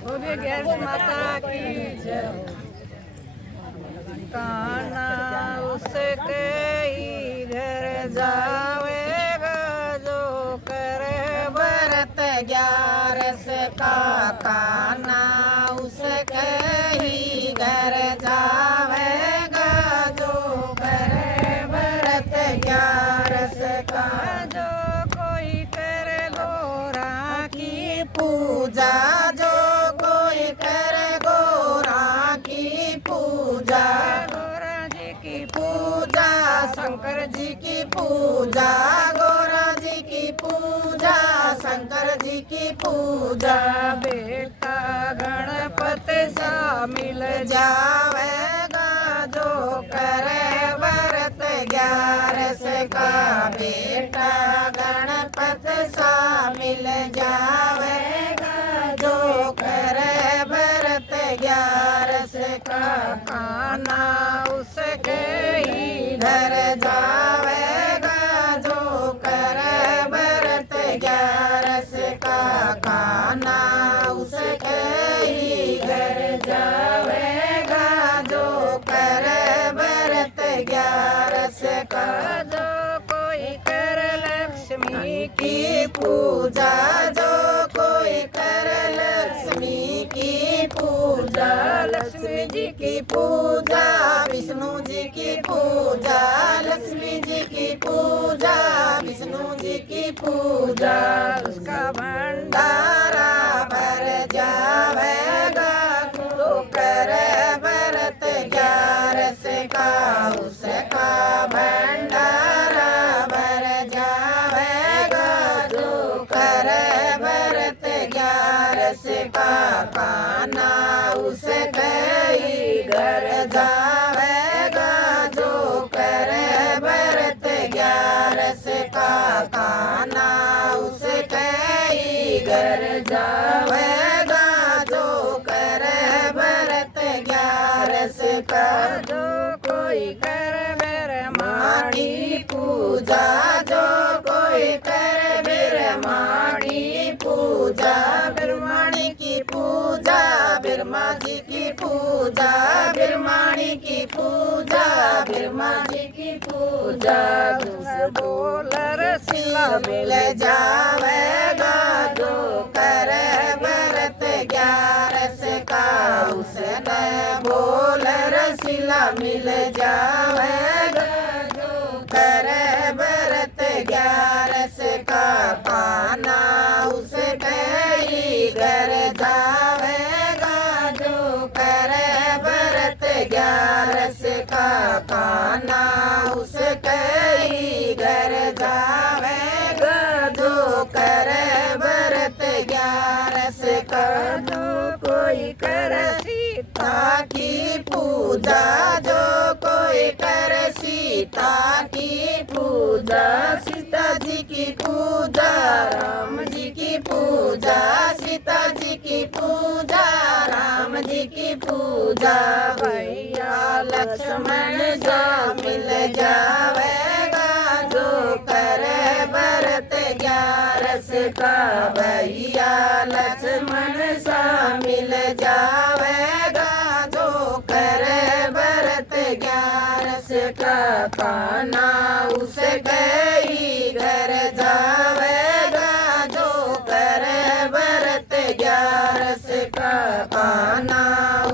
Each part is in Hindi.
बोलिए गैस माता की जय। कान्हा उसके ही घर जावेगा जो करे व्रत 11 का। कान्हा उसके ही घर जावेगा जो करे व्रत 11 का। जो कोई करे गोरा की पूजा, जो कोई करे गोरा की पूजा, गोरा जी की पूजा, शंकर जी की पूजा, गोरा जी की पूजा, शंकर जी की पूजा। बेटा गणपति सा मिल जावेगा जो करे व्रत 11 का। बेटा गणपति सा मिल जावेगा जो करे व्रत 11 का। कान्हा उसके ही घर जावेगा जो करे व्रत 11 का। कान्हा उसके ही घर जावेगा जो करे व्रत 11 का। जो कोई करे लक्ष्मी की पूजा, जो कोई करे लक्ष्मी की पूजा, लक्ष्मी जी की पूजा, विष्णु जी की पूजा, लक्ष्मी जी की पूजा, विष्णु जी की पूजा। उसका भंडारा भर जावेगा जो करे व्रत 11 का। उसका भंडारा भर जावेगा जो करे व्रत 11 का। कान्हा उसके ही घर जावेगा जो करे व्रत 11 का। कान्हा उसके ही घर जावेगा जो करे व्रत 11 का। जो कोई करे ब्रह्माणी पूजा, जो कोई करे ब्रह्माणी पूजा, ब्रह्माणी की पूजा, ब्रह्मा जी की पूजा, ब्रह्माणी की पूजा, ब्रह्मा जी की पूजा। बोल रसीला मिल जावेगा जो करे व्रत 11 का। उसने बोल रसीला मिल जावेगा जो करे व्रत 11 का। कान्हा उसके ही घर जावेगा जो करे व्रत 11 का। कान्हा उसके ही घर जावेगा जो करे व्रत 11 का। जो कोई करे सीता की पूजा, जो कोई करे सीता की पूजा, सीता जी की पूजा, राम जी की पूजा, सीता जी की पूजा, राम जी की पूजा। भैया लक्ष्मण सा मिल जावेगा जो करे व्रत 11 का। भैया लक्ष्मण सा मिल जावेगा जो करे व्रत 11 का। कान्हा उसके ही घर जावेगा जो करे व्रत 11 का। कान्हा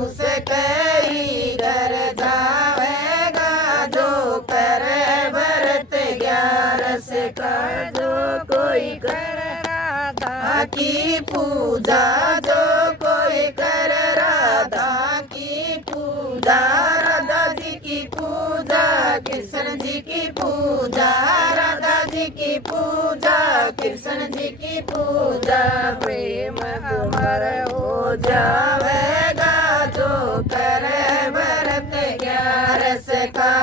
उसके ही घर जावेगा जो करे व्रत 11 का। जो कोई करे राधा की पूजा, जो कोई करे राधा की पूजा, राधा जी की पूजा, कृष्ण जी की पूजा, राधा जी की पूजा, कृष्ण जी की पूजा। प्रेम अमर हो जावेगा जो करे व्रत 11 का।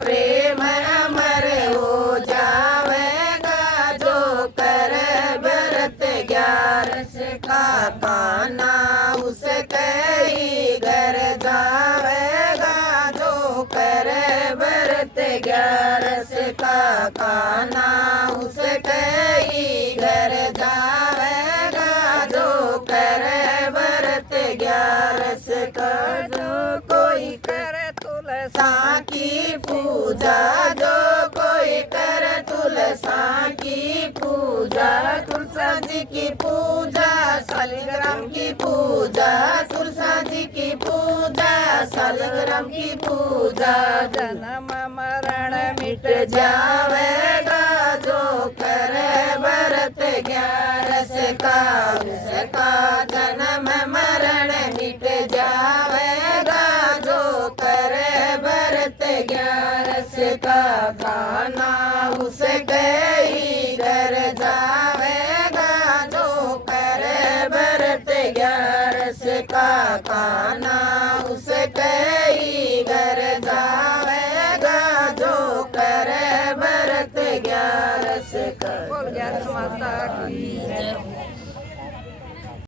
प्रेम अमर हो जावेगा जो करे व्रत 11 का। कान्हा उसके ही घर जावेगा जो करे व्रत 11 का। कान्हा उसके ही घर जावेगा जो करे पूजा जो कोई कर तुलसा की पूजा तुलसा जी की पूजा शालिग्राम की पूजा तुलसा जी की पूजा शालिग्राम की पूजा जन्म मरण मिट जावेगा जो करे व्रत 11 का उसका जन्म मरण मिट जावेगा जो करे व्रत 11 का खाना उसके ही घर जावेगा जो करे व्रत 11 का खाना उसके ही